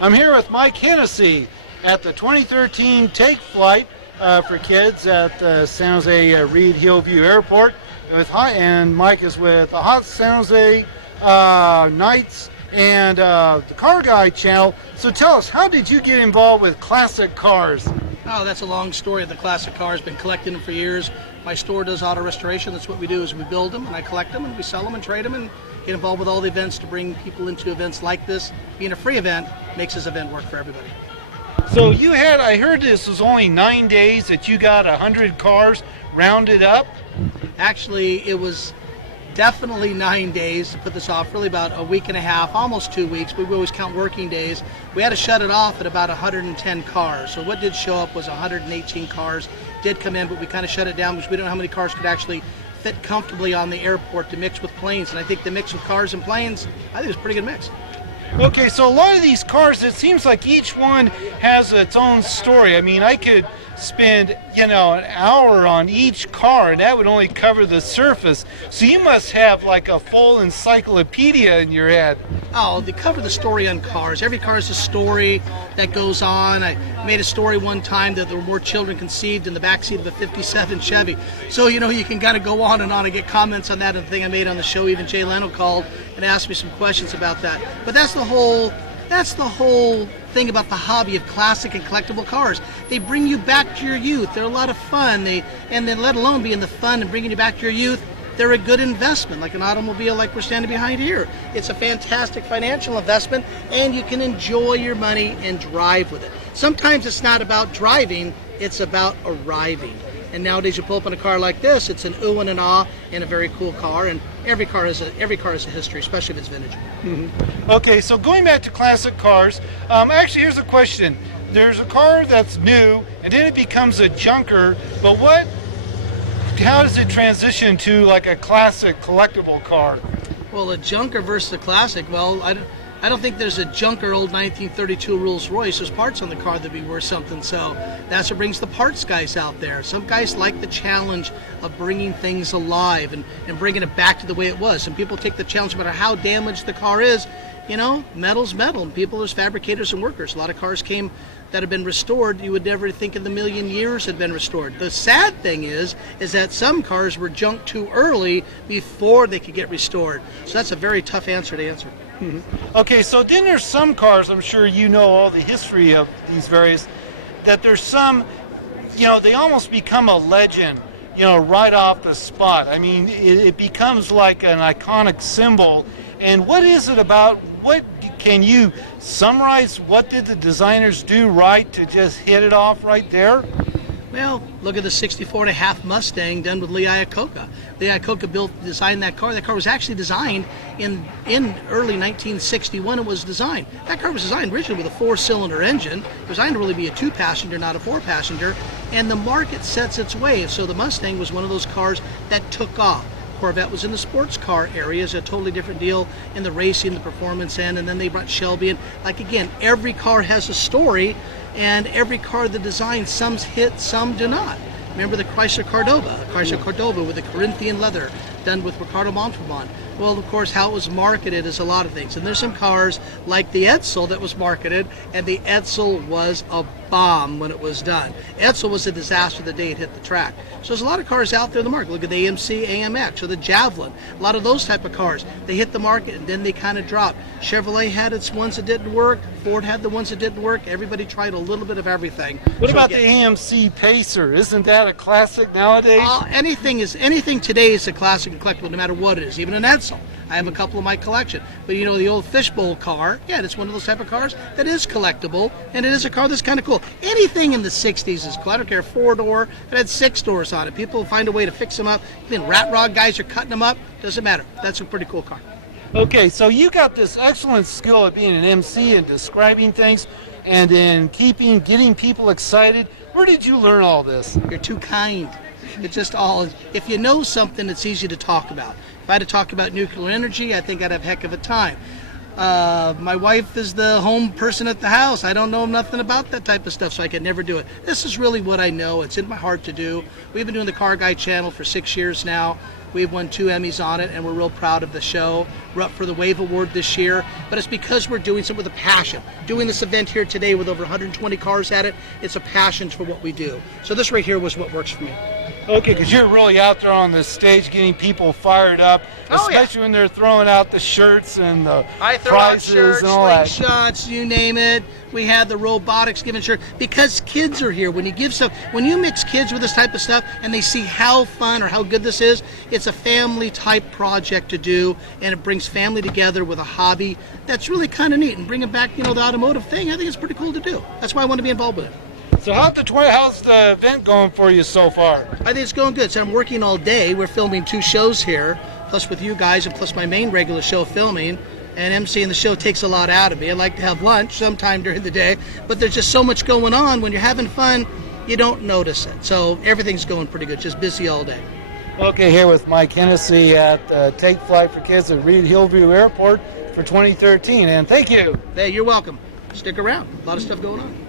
I'm here with Mike Hennessy at the 2013 Take Flight for kids at San Jose Reid Hillview Airport. And Mike is with the Hot San Jose Knights and the Car Guy channel. So tell us, how did you get involved with classic cars? Oh, that's a long story. The classic cars, been collecting them for years. My store does auto restoration. That's what we do, is we build them and I collect them and we sell them and trade them and get involved with all the events to bring people into events like this. Being a free event makes this event work for everybody. So you had, I heard this was only 9 days that you got 100 cars rounded up? Actually, it was definitely 9 days to put this off, really about a week and a half, almost 2 weeks. We always count working days. We had to shut it off at about 110 cars. So what did show up was 118 cars did come in, but we kind of shut it down because we don't know how many cars could actually fit comfortably on the airport to mix with planes. And I think the mix of cars and planes, I think it was a pretty good mix. Okay, so a lot of these cars, it seems like each one has its own story. I mean, I could spend, an hour on each car, and that would only cover the surface. So you must have like a full encyclopedia in your head. Oh, they cover the story on cars. Every car has a story that goes on. I made a story one time that there were more children conceived in the backseat of a 57 Chevy. So, you can kind of go on and get comments on that. And the thing I made on the show, even Jay Leno called and asked me some questions about that. But that's the whole thing about the hobby of classic and collectible cars. They bring you back to your youth. They're a lot of fun. And then let alone being the fun and bringing you back to your youth, they're a good investment, like an automobile like we're standing behind here. It's a fantastic financial investment, and you can enjoy your money and drive with it. Sometimes it's not about driving, it's about arriving. And nowadays you pull up in a car like this, it's an ooh and an ah and a very cool car, and every car has a history, especially if it's vintage. Mm-hmm. Okay, so going back to classic cars, actually here's a question. There's a car that's new, and then it becomes a junker, but how does it transition to like a classic collectible car? Well, a junker versus a classic, well, I don't think there's a junker old 1932 Rolls Royce. There's parts on the car that'd be worth something, so that's what brings the parts guys out there. Some guys like the challenge of bringing things alive and bringing it back to the way it was. Some people take the challenge no matter how damaged the car is. Metal's metal, and there's fabricators and workers. A lot of cars came that have been restored you would never think in the million years had been restored. The sad thing is that some cars were junked too early before they could get restored. So that's a very tough answer to answer. Mm-hmm. Okay, so then there's some cars, I'm sure you know all the history of these various, that there's some, they almost become a legend, right off the spot. I mean, it becomes like an iconic symbol. And what is it about, can you summarize what did the designers do right to just hit it off right there? Well, look at the 64.5 Mustang done with Lee Iacocca. Lee Iacocca designed that car. That car was actually designed in early 1961. It was designed. That car was designed originally with a 4-cylinder engine. It was designed to really be a 2-passenger, not a 4-passenger. And the market sets its way. So the Mustang was one of those cars that took off. Corvette was in the sports car area. It's a totally different deal in the racing, the performance end, and then they brought Shelby in. Like again, every car has a story, and every car the design, some hit, some do not. Remember the Chrysler Cordova with the Corinthian leather done with Ricardo Montalban. Well, of course, how it was marketed is a lot of things. And there's some cars like the Edsel that was marketed, and the Edsel was a bomb when it was done. Edsel was a disaster the day it hit the track. So there's a lot of cars out there in the market. Look at the AMC AMX or the Javelin. A lot of those type of cars. They hit the market and then they kind of dropped. Chevrolet had its ones that didn't work. Ford had the ones that didn't work. Everybody tried a little bit of everything. What about the AMC Pacer? Isn't that a classic nowadays? Anything today is a classic and collectible, no matter what it is. Even an Edsel. I have a couple in my collection. But the old fishbowl car, yeah, it's one of those type of cars that is collectible, and it is a car that's kind of cool. Anything in the 60s is cool. I don't care, 4-door, it had 6 doors on it. People find a way to fix them up. Then rat rod guys are cutting them up. Doesn't matter. That's a pretty cool car. Okay, so you got this excellent skill at being an MC and describing things, and then getting people excited. Where did you learn all this? You're too kind. It's just all, if you know something, it's easy to talk about. If I had to talk about nuclear energy, I think I'd have a heck of a time. My wife is the home person at the house. I don't know nothing about that type of stuff, so I could never do it. This is really what I know. It's in my heart to do. We've been doing the Car Guy channel for 6 years now. We've won 2 Emmys on it, and we're real proud of the show. We're up for the Wave Award this year, but it's because we're doing something with a passion. Doing this event here today with over 120 cars at it, it's a passion for what we do. So this right here was what works for me. Okay, because you're really out there on the stage getting people fired up, especially when they're throwing out the shirts and the prizes shirts, and all that. slingshots, you name it. We had the robotics giving shirt because kids are here. When you give stuff, when you mix kids with this type of stuff and they see how fun or how good this is, it's a family type project to do, and it brings family together with a hobby that's really kind of neat. And bringing back, the automotive thing, I think it's pretty cool to do. That's why I want to be involved with it. So how's the event going for you so far? I think it's going good. So I'm working all day. We're filming 2 shows here, plus with you guys, and plus my main regular show filming. And emceeing the show takes a lot out of me. I like to have lunch sometime during the day, but there's just so much going on. When you're having fun, you don't notice it. So everything's going pretty good. Just busy all day. Okay, here with Mike Hennessy at Take Flight for Kids at Reid Hillview Airport for 2013. And thank you. Hey, you're welcome. Stick around. A lot of stuff going on.